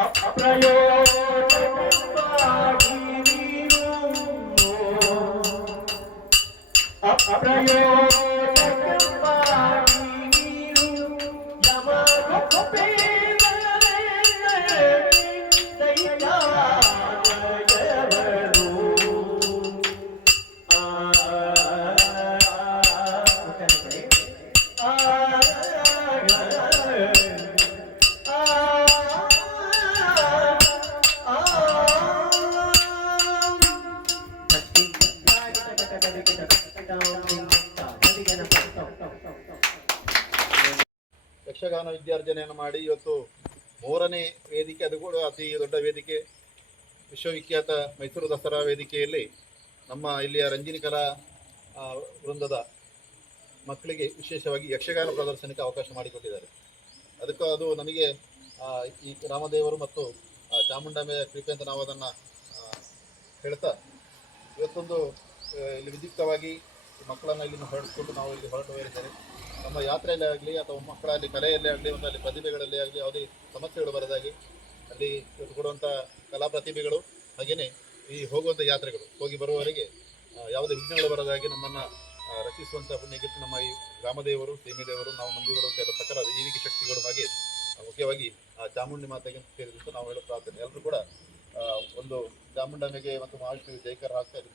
Abrayo Yakshagana ವಿದ್ಯಾರ್ಜನೆಯನ್ನು ಮಾಡಿ ಇವತ್ತು ಮೂರನೇ ವೇದಿಕೆ, ಅದು ಕೂಡ ಅತಿ ದೊಡ್ಡ ವೇದಿಕೆ, ವಿಶ್ವವಿಖ್ಯಾತ ಮೈಸೂರು ದಸರಾ ವೇದಿಕೆಯಲ್ಲಿ ನಮ್ಮ ಇಲ್ಲಿಯ ರಂಜಿನಿ ಕಲಾ ವೃಂದದ ಮಕ್ಕಳಿಗೆ ವಿಶೇಷವಾಗಿ ಯಕ್ಷಗಾನ ಪ್ರದರ್ಶನಕ್ಕೆ ಅವಕಾಶ ಮಾಡಿಕೊಟ್ಟಿದ್ದಾರೆ. ಅದಕ್ಕೂ ಅದು ನಮಗೆ ಈ ರಾಮದೇವರು ಮತ್ತು ಚಾಮುಂಡಾಮೆಯ ಕೃಪೆ ಅಂತ ನಾವು ಅದನ್ನು ಹೇಳ್ತಾ, ಇವತ್ತೊಂದು ಇಲ್ಲಿ ವಿದ್ಯುಕ್ತವಾಗಿ ಮಕ್ಕಳನ್ನು ಇಲ್ಲಿ ಹೊರಡಿಸ್ಕೊಂಡು ನಾವು ಇಲ್ಲಿ ಹೊರಟು ಹೋಗಿದ್ದೇವೆ. ನಮ್ಮ ಯಾತ್ರೆಯಲ್ಲಿ ಆಗಲಿ ಅಥವಾ ಮಕ್ಕಳಲ್ಲಿ ಕಲೆಯಲ್ಲೇ ಆಗಲಿ, ಒಂದು ಅಲ್ಲಿ ಪ್ರತಿಭೆಗಳಲ್ಲಿ ಆಗಲಿ ಯಾವುದೇ ಸಮಸ್ಯೆಗಳು ಬರದಾಗಿ ಅಲ್ಲಿ ಕೊಡುವಂಥ ಕಲಾ ಪ್ರತಿಭೆಗಳು ಹಾಗೆಯೇ ಈ ಹೋಗುವಂಥ ಯಾತ್ರೆಗಳು, ಹೋಗಿ ಬರುವವರೆಗೆ ಯಾವುದೇ ವಿಘ್ನಗಳು ಬರೋದಾಗಿ ನಮ್ಮನ್ನು ರಕ್ಷಿಸುವಂಥ ಪುಣ್ಯಗಿತ್ತು ನಮ್ಮ ಈ ಗ್ರಾಮದೇವರು ದೇವರು ನಾವು ನಂಬಿರುವಂಥ ಎಲ್ಲ ಪ್ರಕಾರ ದೈವಿಕ ಶಕ್ತಿಗಳು ಹಾಗೆ ಮುಖ್ಯವಾಗಿ ಆ ಚಾಮುಂಡಿ ಮಾತೆಗೆ ಸೇರಿದಂತೆ ನಾವು ಹೇಳೋ ಪ್ರಾರ್ಥನೆ. ಎಲ್ಲರೂ ಕೂಡ ಒಂದು ಚಾಮುಂಡನಿಗೆ ಮತ್ತು ಮಹಾವಿಷ್ಣು ಜೈಕರ ಹಾಕ್ತಾ ಇಲ್ಲಿ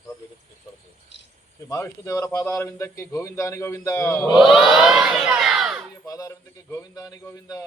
శ్రీ మహావిష్ణుదేవర పాదాల విందకి గోవిందాని గోవింద. పాదార విందకి గోవిందాని గోవిందా.